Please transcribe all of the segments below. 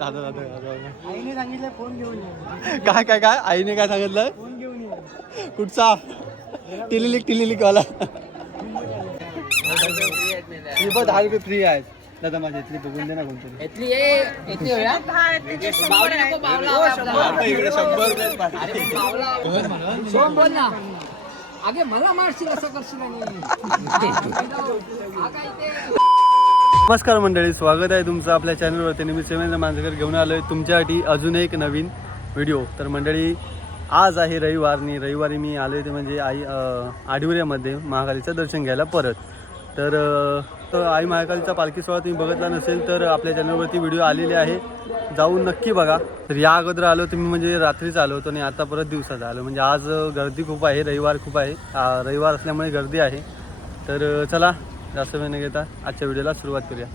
दादा दादा दादा आईने सांगितलं फोन घेऊन ये. काय काय काय? आईने काय सांगितलं? फोन घेऊन ये. कुठचा? टिलिलिक टिलिलिक वाला. ही बघ दहा रुपये फ्री आहेत. दादा माझ्या इथली बघून दे ना कोणतरी. इथली शंभर पण ना. अगे मला मारशील असं करशील हा नमस्कार मंडळी स्वागत आहे तुमचं आपल्या चॅनलवरती मी सेवेंद्र मांजकर घेऊन आलो आहे तुमच्यासाठी अजून एक नवीन व्हिडिओ तर मंडळी आज आहे रविवार आणि रविवारी मी आलो ते म्हणजे आई आडिवऱ्यामध्ये महाकालीचं दर्शन घ्यायला परत. तर तर आई महाकालीचा पालखी सोहळा तुम्ही बघितला नसेल तर आपल्या चॅनलवरती व्हिडिओ आलेले आहे. जाऊन नक्की बघा. तर या अगोदर आलो तुम्ही म्हणजे रात्रीच आलो होतो आणि आता परत दिवसात आलो. म्हणजे आज गर्दी खूप आहे रविवार खूप आहे. रविवार असल्यामुळे गर्दी आहे. तर चला जास्त वेळ न घेता आजच्या व्हिडिओला सुरुवात करूया.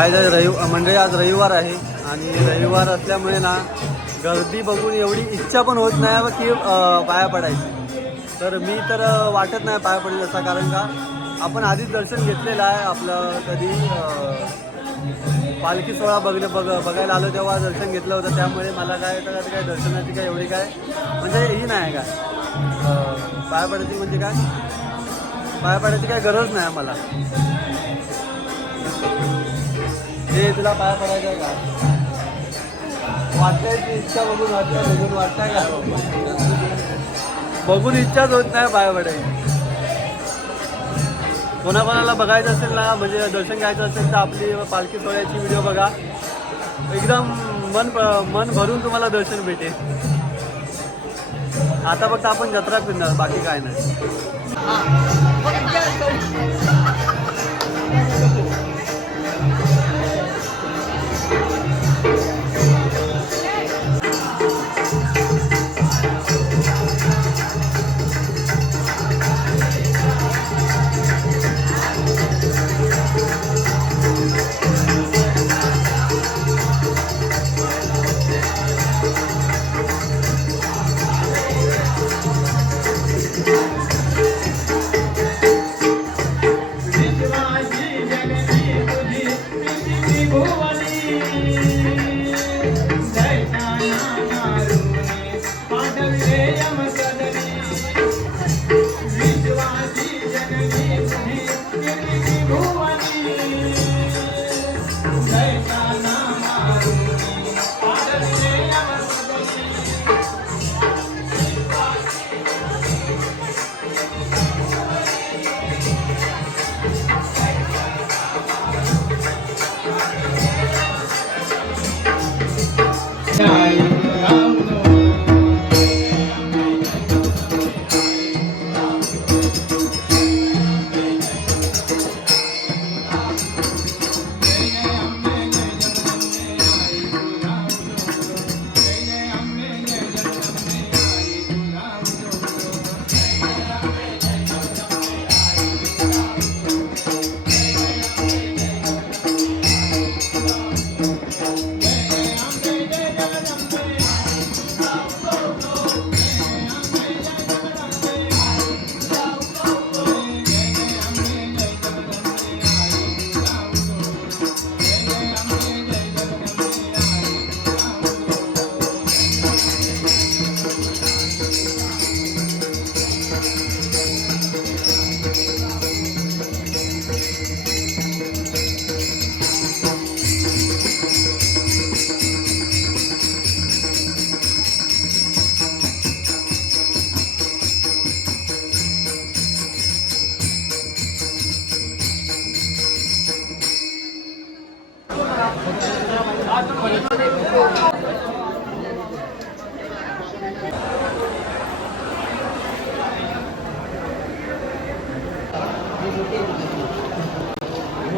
आज रवि म्हणजे आज रविवार आहे आणि रविवार असल्यामुळे ना गर्दी बघून एवढी इच्छा पण होत नाही की पाया पडायची. तर मी तर वाटत नाही पाया पडेल असा कारण का आपण आधीच दर्शन घेतलेलं आहे आपलं कधी पालखी सोहळा बघले बघ बघायला आलो तेव्हा दर्शन घेतलं होतं त्यामुळे मला काय तर काय दर्शनाची काय एवढी काय म्हणजे ही नाही काय पाया पडायची म्हणजे काय? पाया पडायची काय गरज नाही मला हे तुला पाया पडायचं आहे का? वाटतंय ती इच्छा बघून वाटतं बघून वाटतंय का? बघून इच्छाच होत नाही पाया पडायची कोणाकोणाला बघायचं असेल ना म्हणजे दर्शन घ्यायचं असेल तर आपली पालखी सोहळ्याची व्हिडिओ बघा. एकदम मन मन भरून तुम्हाला दर्शन भेटेल. आता फक्त आपण जत्रा फिरणार बाकी काय नाही.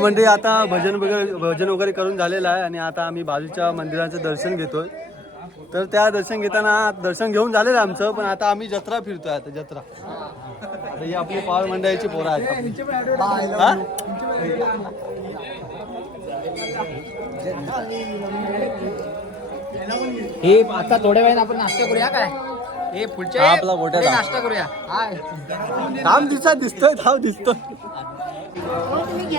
म्हणजे आता भजन वगैरे भजन वगैरे करून झालेलं आहे आणि आता आम्ही बाजूच्या मंदिराचं दर्शन घेतोय. तर त्या दर्शन घेताना दर्शन घेऊन झालेलं आमचं पण आता आम्ही जत्रा फिरतोय आता जत्रा. आता ही आपली पवार मंडळाची पोरं आहेत. हे आता थोड्या वेळाने आपण नाश्ता करूया काय? हे पुढच्या हा, आपला पुढे दाब. नाश्ता करूया. हाय. थांब दिसत दिसतोय थांब दिसतोय. हे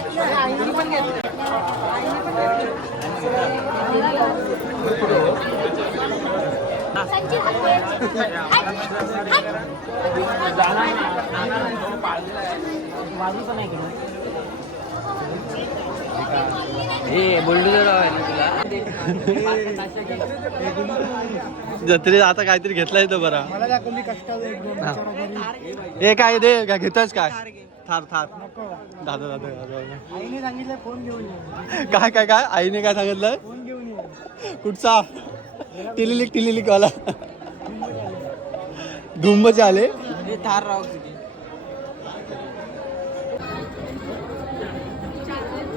आहे तुला? जत्रेत आता काहीतरी घेतलाय तो बरा. हे. काय दे काय घेतोयस काय? थार थार दादा दादा दादा आईने सांगितलं फोन घेऊन काय काय काय? आईने काय सांगितलं फोन घेऊन कुठचा? टिलिलिक टिलिलिक वाला. धुंबचे आले. हे थार राव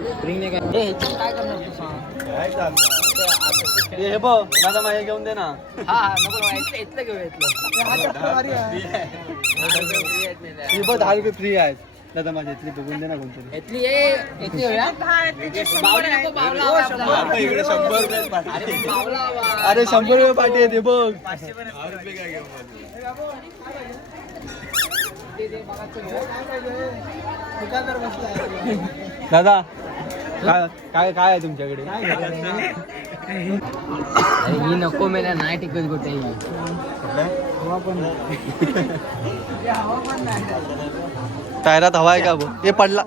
तुझी रिंग नाही काय हे ह्याच्यात काय करणार तू सांग. हे बघ दादा माझे घेऊन दे ना. हा हा नको नको इथलं इथलं घेऊया इथलं. हा चप्पल भारी आहे. हे बघ दहा रुपये फ्री आहेत. दादा माझ्या इथली बघून दे ना कोणतरी. इथली ये इथली घेऊया बावला नको बावला हवा आपल्याला. अरे बावला हवा. अरे शंभर रुपये पाठी आहे ते बघ. दुकानदार बसलाय दादा काय काय काय आहे तुमच्याकडे? ही नको मेला नाही टिकत ही. पण टायरात हवा आहे का बघ हे पडला.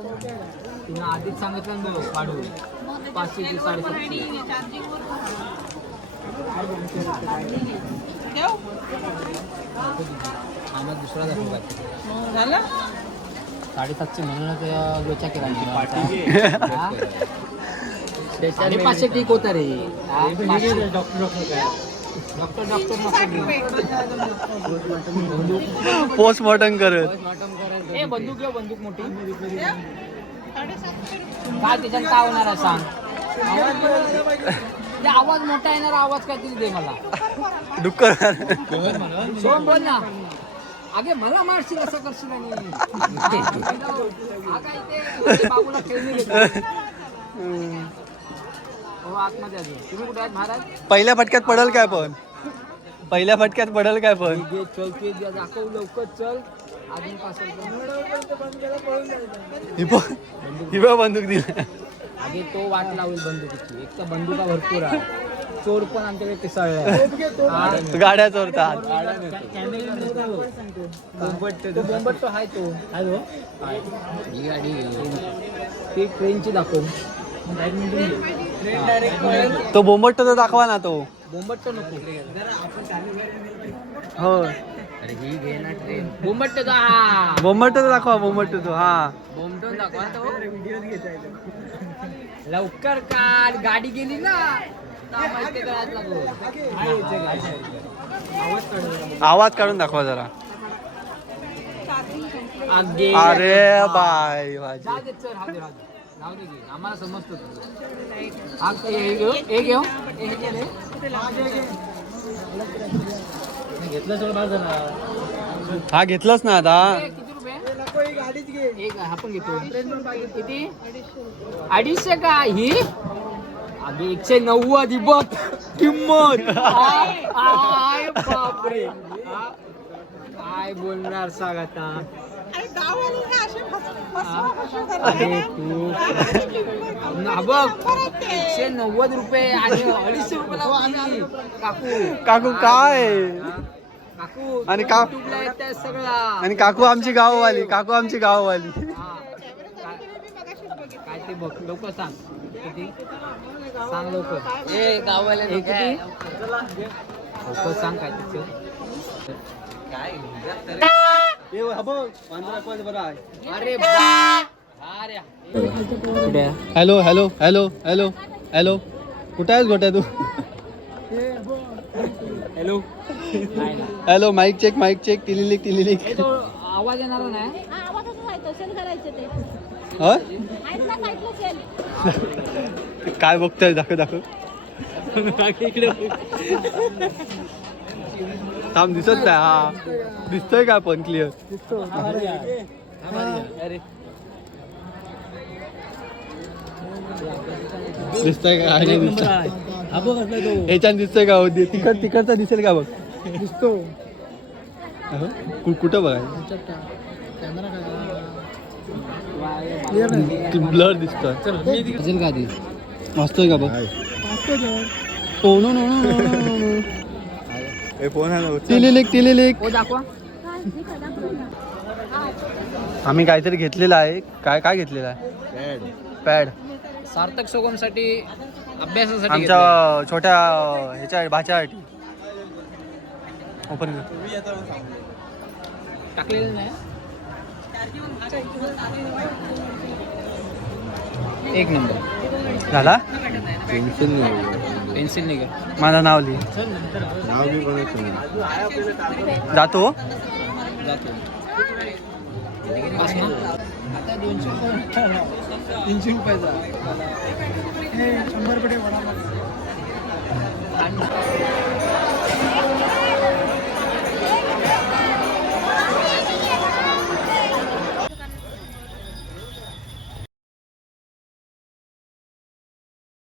तिनं आधीच सांगितलं ना पाचशे ते साडेसातशे दुसरा दाखवू साडेसातशे म्हणूनच लोचा केला हा? आणि पाचशे ठीक होता रे. डॉक्टर डॉक्टर डॉक्टर पोस्टमॉर्टम करत. ए बंदूक घेऊ बंदूक मोठी. काय त्याच्यात काय होणार आहे सांग? ते आवाज मोठा येणार आवाज काहीतरी दे मला. डुक्कर सोम बोल ना. अगे मला मारशील असं करशील हा बाबूला खेळणी पहिल्या फटक्यात पडल काय पण? पहिल्या फटक्यात पडल काय पण? चल ते दे, दाखव लवकर चल. अजून बंदूक दिली. आगे तो वाट लावेल बंदुकीची. एक तर बंदुका भरपूर आहे चोर पण आमच्याकडे पिसाळले गाड्या चोरतात. तो बोंबट तो हाय तो. हाय. ही गाडी ती ट्रेनची दाखव. तो बोंबट तर दाखवा ना तो. बोंबट तो नको. हो. अरे ही घे ना ट्रेन बोंबट तो हा बोंबट दाखवा बोंबट तो. हा. बोंबटून दाखवा तो. लवकर काढ. गाडी गेली ना. आवाज काढून दाखवा जरा. अरे बाय आम्हाला समजतो हा हे हे हे हे हा घेतलाच ना आता. ए, किती रुपये? नको ही गाडीच घे एक हा पण घेतो. किती? अडीचशे का ही? अगे एकशे नव्वद ही बघ किंमत. आय बापरे. हा? काय बोलणार सांग आता. आणि गाववाले हे असे फस- फसवा फसवी करतात अरे ना. तू. ना बघ परत ते. एकशे नव्वद रुपये आणि अडीचशे रुपये लावली काकू. काकू काय? काकू आणि का- युट्यूबला येत सगळा. आणि काकू आमची गाववाली काकू आमची गाववाली. हा. काय ते बघ लवकर सांग. किती? सांग लवकर. ए गावाला लवकर सांग काय तिचं बा- अरे? Hello hello hello hello hello. कुठे आहेस गोट्या तू? Hello. Hello mike check mike check टिलिलिक टिलिलिक ए, तो आवाज येणार नाही? हा, करायचे ते. काय बघतोय? दाखव दाखव. थांब दिसत नाही. हा. दिसतोय का पण क्लिअर अरे दिसतोय का? याच्यात दिसतोय का? हो? तिकड तिकडचा दिसेल का बघ? दिसतो. कुठं बघाय? ब्लर दिसतोय. मस्त आहे का बघ? हो no no no no no no टिलिलिक टिलिलिक दाखवा. काय, काय दाखव ना. आम्ही काहीतरी घेतलेलं आहे. काय काय घेतलेलं आहे? पॅड सार्थक सोगमसाठी अभ्यासासाठी आमच्या घेतलंय. छोट्या ह्याच्या भाच्यासाठी ओपन टाकलेलं नाही. एक नंबर. झाला? पेन्सिल निघा माझं नाव लिहि. जातो? जातो. बस ना आता दोनशे रुपये. तीनशे रुपयाचा हे शंभर वडापाव आण.